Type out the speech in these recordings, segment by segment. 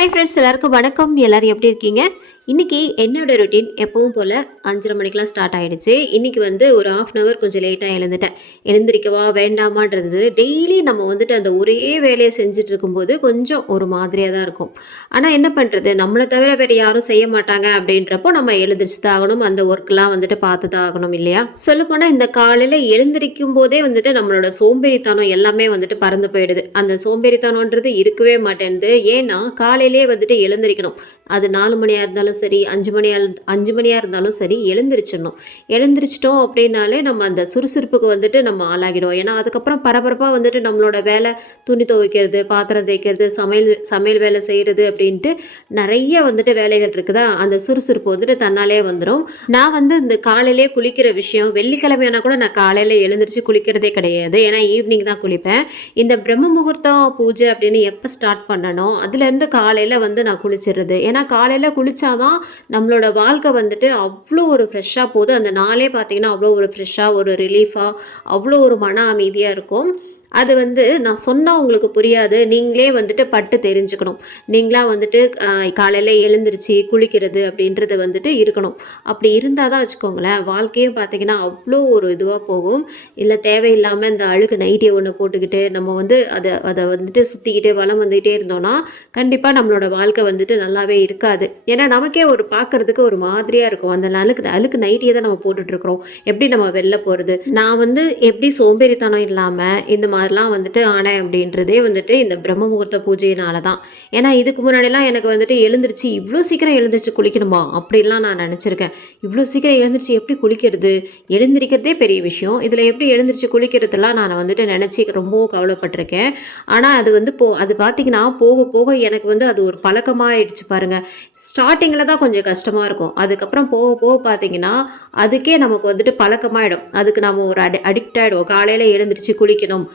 Hi friends, எல்லாருக்கும் வணக்கம். எல்லோரும் எப்படி இருக்கீங்க? இன்றைக்கி என்னோடய ரொட்டீன் எப்பவும் போல் 5:30 மணிக்கெலாம் ஸ்டார்ட் ஆகிடுச்சு. இன்றைக்கி ஒரு ½ ஹவர் கொஞ்சம் லேட்டாக எழுந்துட்டேன். எழுந்திரிக்கவா வேண்டாமான்றது டெய்லி நம்ம அந்த ஒரே வேலையை செஞ்சுட்டு இருக்கும்போது கொஞ்சம் ஒரு மாதிரியாக தான் இருக்கும். ஆனால் என்ன பண்ணுறது, நம்மளை தவிர வேறு யாரும் செய்ய மாட்டாங்க அப்படின்றப்போ நம்ம எழுந்திரிச்சு தான் ஆகணும். அந்த ஒர்க்லாம் பார்த்து தான் ஆகணும் இல்லையா? சொல்லப்போனால் இந்த காலையில் எழுந்திரிக்கும் போதே நம்மளோட சோம்பேறித்தனம் எல்லாமே பறந்து போயிடுது. அந்த சோம்பேறித்தனன்றது இருக்கவே மாட்டேன்து. ஏன்னா காலையிலே எழுந்திரிக்கணும். அது 4 மணியாக இருந்தாலும் சரி, 5 மணியாக இருந்தாலும் சரி எழுந்திரிச்சிடணும். எழுந்திரிச்சிட்டோம் அப்படின்னாலே நம்ம அந்த சுறுசுறுப்புக்கு நம்ம ஆளாகிடும். ஏன்னா அதுக்கப்புறம் பரபரப்பாக நம்மளோட வேலை, துணி துவைக்கிறது, பாத்திரம் தேய்க்கிறது, சமையல் வேலை செய்கிறது அப்படின்ட்டு நிறைய வேலைகள் இருக்குதா, அந்த சுறுசுறுப்பு தன்னாலே வந்துடும். நான் இந்த காலையிலே குளிக்கிற விஷயம், வெள்ளிக்கிழமையானா கூட நான் காலையில் எழுந்திரிச்சு குளிக்கிறதே கிடையாது. ஏன்னா ஈவினிங் தான் குளிப்பேன். இந்த பிரம்ம முகூர்த்தம் பூஜை அப்படின்னு எப்போ ஸ்டார்ட் பண்ணனோ அதுலேருந்து காலையில் நான் குளிச்சிடுறது. ஏன்னா காலையில் குளிச்சாதான் நம்மளோட வாழ்க்கை அவ்வளோ ஒரு ஃப்ரெஷ்ஷாக போகுது. அந்த நாளே பார்த்திங்கன்னா அவ்வளோ ஒரு ஃப்ரெஷ்ஷாக, ஒரு ரிலீஃபாக, அவ்வளோ ஒரு மன அமைதியாக இருக்கும். அது நான் சொன்னால் உங்களுக்கு புரியாது. நீங்களே பட்டு தெரிஞ்சுக்கணும். நீங்களாக காலையில் எழுந்திரிச்சு குளிக்கிறது அப்படின்றது இருக்கணும். அப்படி இருந்தால் தான் வச்சுக்கோங்களேன், வாழ்க்கையும் பார்த்திங்கன்னா அவ்வளோ ஒரு இதுவாக போகும். இல்லை தேவையில்லாமல் இந்த அழுக்கு நைட்டியை ஒன்று போட்டுக்கிட்டு நம்ம அதை சுற்றிக்கிட்டு வலம் வந்துக்கிட்டே இருந்தோன்னா கண்டிப்பாக நம்மளோட வாழ்க்கை நல்லாவே இருக்காது. ஏன்னா நமக்கே ஒரு பார்க்குறதுக்கு ஒரு மாதிரியாக இருக்கும். அந்த அழுக்கு நைட்டியை தான் நம்ம போட்டுட்ருக்குறோம். எப்படி நம்ம வெளில போகிறது? நான் எப்படி சோம்பேறித்தனம் இல்லாமல் இந்த மாதிரிலாம் ஆனேன் அப்படின்றதே இந்த பிரம்ம முகூர்த்த பூஜையினால தான். ஏன்னா இதுக்கு முன்னாடிலாம் எனக்கு எழுந்திரிச்சு இவ்வளோ சீக்கிரம் எழுந்திரிச்சு குளிக்கணுமா அப்படின்லாம் நான் நினச்சிருக்கேன். இவ்வளோ சீக்கிரம் எழுந்திரிச்சு எப்படி குளிக்கிறது, எழுந்திரிக்கிறதே பெரிய விஷயம், இதில் எப்படி எழுந்திரிச்சு குளிக்கிறதுலாம் நான் நினச்சி ரொம்ப கவலைப்பட்டிருக்கேன். ஆனால் அது பார்த்திங்கன்னா போக போக எனக்கு அது ஒரு பழக்கமாகிடுச்சு பாருங்கள். ஸ்டார்டிங்கில் தான் கொஞ்சம் கஷ்டமாக இருக்கும். அதுக்கப்புறம் போக போக பார்த்திங்கன்னா அதுக்கே நமக்கு பழக்கமாகிடும். அதுக்கு நம்ம ஒரு அடிக்ட் ஆகிடும். காலையில் எழுந்திரிச்சு குளிக்கணும்,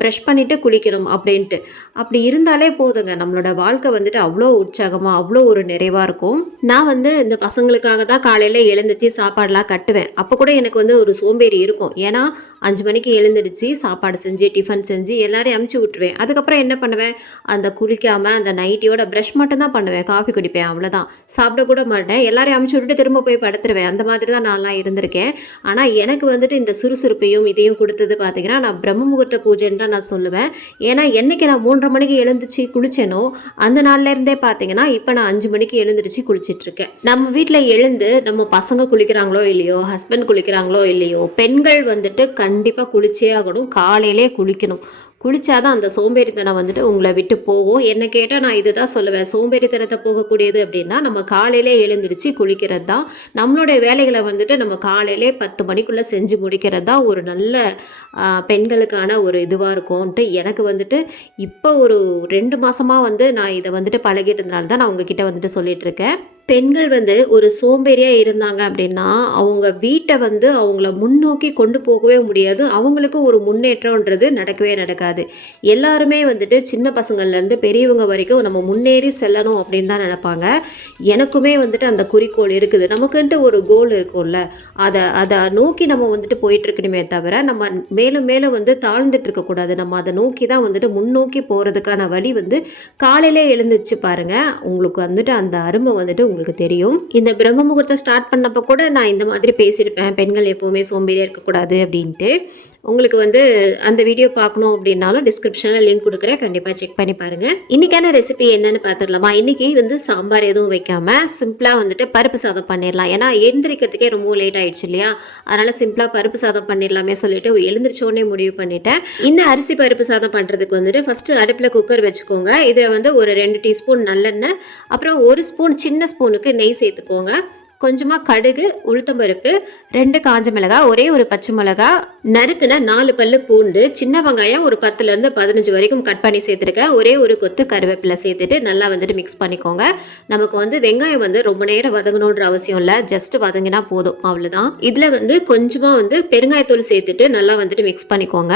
ப்ரஷ் பண்ணிவிட்டு குளிக்கணும் அப்படின்ட்டு. அப்படி இருந்தாலே போதுங்க, நம்மளோட வாழ்க்கை அவ்வளோ உற்சாகமாக, அவ்வளோ ஒரு நிறைவாக இருக்கும். நான் இந்த பசங்களுக்காக தான் காலையில் எழுந்திரிச்சு சாப்பாடெலாம் கட்டுவேன். அப்போ கூட எனக்கு ஒரு சோம்பேறி இருக்கும். ஏன்னா 5 மணிக்கு எழுந்திரிச்சு சாப்பாடு செஞ்சு டிஃபன் செஞ்சு எல்லாரையும் அமுச்சு விட்டுருவேன். அதுக்கப்புறம் என்ன பண்ணுவேன், அந்த குளிக்காமல் அந்த நைட்டியோட ப்ரஷ் மட்டும்தான் பண்ணுவேன், காஃபி குடிப்பேன், அவ்வளோதான். சாப்பிடக்கூட மாட்டேன். எல்லாரையும் அமுச்சு விட்டுட்டு திரும்ப போய் படுத்துருவேன். அந்த மாதிரி தான் நான்லாம் இருந்திருக்கேன். ஆனால் எனக்கு இந்த சுறுசுறுப்பையும் இதையும் கொடுத்தது பார்த்திங்கன்னா நான் பிரம்ம முகூர்த்த பூஜைன்னு தான் நான் சொல்லுவேன். ஏன்னா என்னைக்கு நான் 3:30 மணிக்கு எழுந்திரிச்சு குளிச்சேனோ அந்த நாள்ல இருந்தே பார்த்தீங்கன்னா இப்போ நான் 5 மணிக்கு எழுந்திரிச்சு குளிச்சிட்டு இருக்கேன். நம்ம வீட்டில் எழுந்து நம்ம பசங்க குளிக்கிறாங்களோ இல்லையோ, ஹஸ்பண்ட் குளிக்கிறாங்களோ இல்லையோ, பெண்கள் கண்டிப்பாக குளிச்சே ஆகணும். காலையிலே குளிக்கணும். குளிச்சாதான் அந்த சோம்பேறித்தனம் உங்களை விட்டு போகும். என்ன கேட்டால் நான் இதுதான் சொல்லுவேன், சோம்பேறித்தனத்தை போகக்கூடியது அப்படின்னா நம்ம காலையிலே எழுந்திரிச்சு குளிக்கிறது தான். நம்மளுடைய வேலைகளை நம்ம காலையிலே 10 மணிக்குள்ளே செஞ்சு முடிக்கிறது தான் ஒரு நல்ல பெண்களுக்கான ஒரு இதுவாக இருக்கும்ன்ட்டு எனக்கு இப்போ ஒரு 2 மாதமாக நான் இதை பழகிட்டதுனால தான் நான் உங்ககிட்ட சொல்லிட்டு இருக்கேன். பெண்கள் ஒரு சோம்பேறியாக இருந்தாங்க அப்படின்னா அவங்க வீட்டை அவங்கள முன்னோக்கி கொண்டு போகவே முடியாது. அவங்களுக்கு ஒரு முன்னேற்றம்ன்றது நடக்கவே நடக்காது. எல்லாருமே சின்ன பசங்கள்லேருந்து பெரியவங்க வரைக்கும் நம்ம முன்னேறி செல்லணும் அப்படின்னு தான் நினைப்பாங்க. எனக்குமே அந்த குறிக்கோள் இருக்குது. நமக்குன்ட்டு ஒரு கோல் இருக்கும்ல, அதை நோக்கி நம்ம போயிட்டுருக்கணுமே தவிர நம்ம மேலும் மேலும் தாழ்ந்துட்டு இருக்கக்கூடாது. நம்ம அதை நோக்கி தான் முன்னோக்கி போகிறதுக்கான வழி காலையிலே எழுந்திரிச்சு பாருங்கள். உங்களுக்கு அந்த அருமை உங்களுக்கு தெரியும். இந்த பிரம்ம முகூர்த்தம் ஸ்டார்ட் பண்ணப்போ கூட நான் இந்த மாதிரி பேசியிருப்பேன், பெண்கள் எப்போவுமே சோம்பேறியாக இருக்கக்கூடாது அப்படின்ட்டு. உங்களுக்கு அந்த வீடியோ பார்க்கணும் அப்படின்னாலும் டிஸ்கிரிப்ஷனில் லிங்க் கொடுக்குறேன், கண்டிப்பாக செக் பண்ணி பாருங்கள். இன்றைக்கான ரெசிபி என்னென்னு பார்த்துடலாமா? இன்றைக்கி சாம்பார் எதுவும் வைக்காமல் சிம்பிளாக பருப்பு சாதம் பண்ணிடலாம். ஏன்னா எழுந்திரிக்கிறதுக்கே ரொம்ப லேட் ஆகிடுச்சு இல்லையா, அதனால் சிம்பிளாக பருப்பு சாதம் பண்ணிடலாமே சொல்லிட்டு எழுந்திரிச்சோடனே முடிவு பண்ணிட்டேன். இந்த அரிசி பருப்பு சாதம் பண்ணுறதுக்கு ஃபஸ்ட்டு அடுப்பில் குக்கர் வச்சுக்கோங்க. இதில் ஒரு 2 டீஸ்பூன் நல்லெண்ணெய், அப்புறம் 1 ஸ்பூன் சின்ன ஸ்பூனுக்கு நெய் சேர்த்துக்கோங்க. கொஞ்சமாக கடுகு, உளுத்தம்பருப்பு, 2 காஞ்ச மிளகாய், ஒரே ஒரு பச்சை மிளகாய், நறுக்குன 4 பல்லு பூண்டு, சின்ன வெங்காயம் ஒரு 10லேருந்து 15 வரைக்கும் கட் பண்ணி சேர்த்துருக்கேன். ஒரே ஒரு கொத்து கருவேப்பிலை சேர்த்துட்டு நல்லா மிக்ஸ் பண்ணிக்கோங்க. நமக்கு வெங்காயம் ரொம்ப நேரம் வதங்கணுன்ற அவசியம் இல்லை, ஜஸ்ட் வதங்கினா போதும், அவ்வளோதான். இதில் கொஞ்சமாக பெருங்காயத்தூள் சேர்த்துட்டு நல்லா மிக்ஸ் பண்ணிக்கோங்க.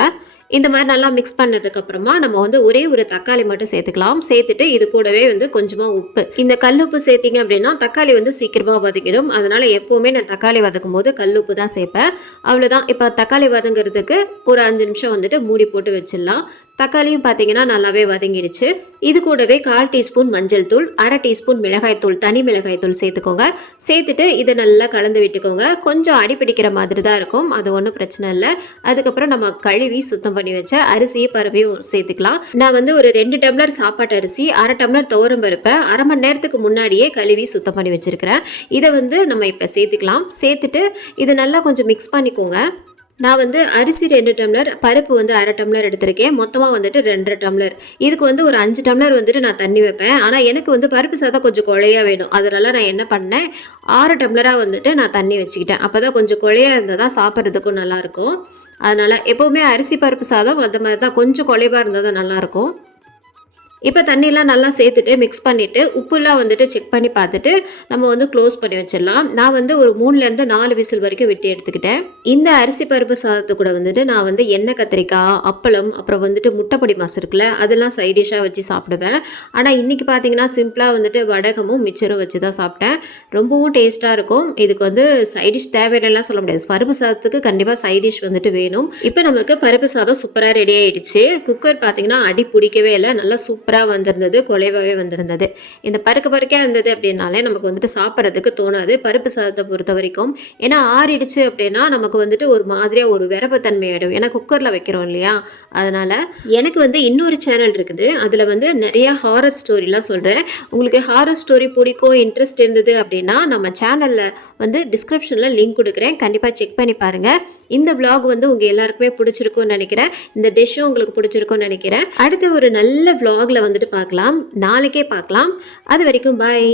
இந்த மாதிரி நல்லா மிக்ஸ் பண்ணதுக்கப்புறமா நம்ம ஒரே ஒரு தக்காளி மட்டும் சேர்த்துக்கலாம். சேர்த்துட்டு இது கூடவே கொஞ்சமாக உப்பு, இந்த கல்லுப்பு சேர்த்திங்க அப்படின்னா தக்காளி சீக்கிரமாக வதக்கிடும். அதனால் எப்போவுமே நான் தக்காளி வதக்கும் போது கல்லுப்பு தான் சேர்ப்பேன். அவ்வளோதான். இப்போ தக்காளி வதங்கிறதுக்கு ஒரு 5 நிமிஷம் மூடி போட்டு வச்சிடலாம். தக்காளியும் பார்த்தீங்கன்னா நல்லாவே வதங்கிடுச்சு. இது கூடவே 1/4 டீஸ்பூன் மஞ்சள் தூள், 1/2 டீஸ்பூன் மிளகாய் தூள், தனி மிளகாய் தூள் சேர்த்துக்கோங்க. சேர்த்துட்டு இதை நல்லா கலந்து விட்டுக்கோங்க. கொஞ்சம் அடிப்பிடிக்கிற மாதிரி தான் இருக்கும், அது ஒன்றும் பிரச்சனை இல்லை. அதுக்கப்புறம் நம்ம கழுவி சுத்தம் பண்ணி வச்ச அரிசியை பருப்பையும் சேர்த்துக்கலாம். நான் வந்து ஒரு 2 டம்ளர் சாப்பாட்டு அரிசி, 1/2 டம்ளர் துவரம் பருப்பை 1/2 மணி நேரத்துக்கு முன்னாடியே கழுவி சுத்தம் பண்ணி வச்சிருக்கிறேன். இதை வந்து நம்ம இப்போ சேர்த்துக்கலாம். சேர்த்துட்டு இதை நல்லா கொஞ்சம் மிக்ஸ் பண்ணிக்கோங்க. நான் வந்து அரிசி 2 டம்ளர், பருப்பு வந்து 1/2 டம்ளர் எடுத்திருக்கேன். மொத்தமாக வந்துட்டு 2 டம்ளர். இதுக்கு வந்து ஒரு 5 டம்ளர் வந்துட்டு நான் தண்ணி வைப்பேன். ஆனால் எனக்கு வந்து பருப்பு சாதம் கொஞ்சம் குழையா வேணும். அதனால நான் என்ன பண்ணேன், 6 டம்ளராக வந்துட்டு நான் தண்ணி வச்சுக்கிட்டேன். அப்போ தான் கொஞ்சம் குழையா இருந்தால் தான் சாப்பிட்றதுக்கும் நல்லாயிருக்கும். அதனால் எப்போவுமே அரிசி பருப்பு சாதம் அந்த மாதிரி தான், கொஞ்சம் குழைவாக இருந்தால் தான் நல்லாயிருக்கும். இப்போ தண்ணியெலாம் நல்லா சேர்த்துட்டு மிக்ஸ் பண்ணிவிட்டு உப்புலாம் வந்துட்டு செக் பண்ணி பார்த்துட்டு நம்ம வந்து க்ளோஸ் பண்ணி வச்சிடலாம். நான் வந்து ஒரு 3லேருந்து 4 விசில் வரைக்கும் விட்டு எடுத்துக்கிட்டேன். இந்த அரிசி பருப்பு சாதத்து கூட வந்துட்டு நான் வந்து எண்ணெய் கத்திரிக்காய், அப்பளம், அப்புறம் வந்துட்டு முட்டைப்பொடி மாசு இருக்குல்ல, அதெல்லாம் சைடிஷாக வச்சு சாப்பிடுவேன். ஆனால் இன்றைக்கி பார்த்தீங்கன்னா சிம்பிளாக வந்துட்டு வடகமும் மிச்சரும் வச்சு தான் சாப்பிட்டேன். ரொம்பவும் டேஸ்ட்டாக இருக்கும். இதுக்கு வந்து சைடிஷ் தேவையில்லாம் சொல்ல முடியாது. பருப்பு சாதத்துக்கு கண்டிப்பாக சைடிஷ் வந்துட்டு வேணும். இப்போ நமக்கு பருப்பு சாதம் சூப்பராக ரெடி ஆகிடுச்சு. குக்கர் பார்த்தீங்கன்னா அடி பிடிக்கவே இல்லை, நல்லா சூப்பராக வந்திருந்தது, குலைவாகவே வந்திருந்தது. இந்த பருக்கையாக இருந்தது அப்படின்னாலே நமக்கு வந்துட்டு சாப்பிட்றதுக்கு தோணாது பருப்பு சாதத்தை பொறுத்த வரைக்கும். ஏன்னா ஆறிடுச்சு அப்படின்னா நமக்கு வந்துட்டு ஒரு மாதிரியாக ஒரு விரப்பத்தன்மை ஆகிடும். ஏன்னா குக்கரில் வைக்கிறோம் இல்லையா, அதனால். எனக்கு வந்து இன்னொரு சேனல் இருக்குது, அதில் வந்து நிறையா ஹாரர் ஸ்டோரிலாம் சொல்கிறேன். உங்களுக்கு ஹாரர் ஸ்டோரி பிடிக்கும், இன்ட்ரெஸ்ட் இருந்தது அப்படின்னா நம்ம சேனலில் வந்து டிஸ்கிரிப்ஷனில் லிங்க் கொடுக்குறேன், கண்டிப்பாக செக் பண்ணி பாருங்கள். இந்த vlog வந்து உங்கள் எல்லாருக்குமே பிடிச்சிருக்கும்னு நினைக்கிறேன். இந்த டிஷ்ஷும் உங்களுக்கு பிடிச்சிருக்கும்னு நினைக்கிறேன். அடுத்த ஒரு நல்ல vlogல வந்துட்டு பார்க்கலாம். நாளைக்கே பார்க்கலாம். அது வரைக்கும் பாய்.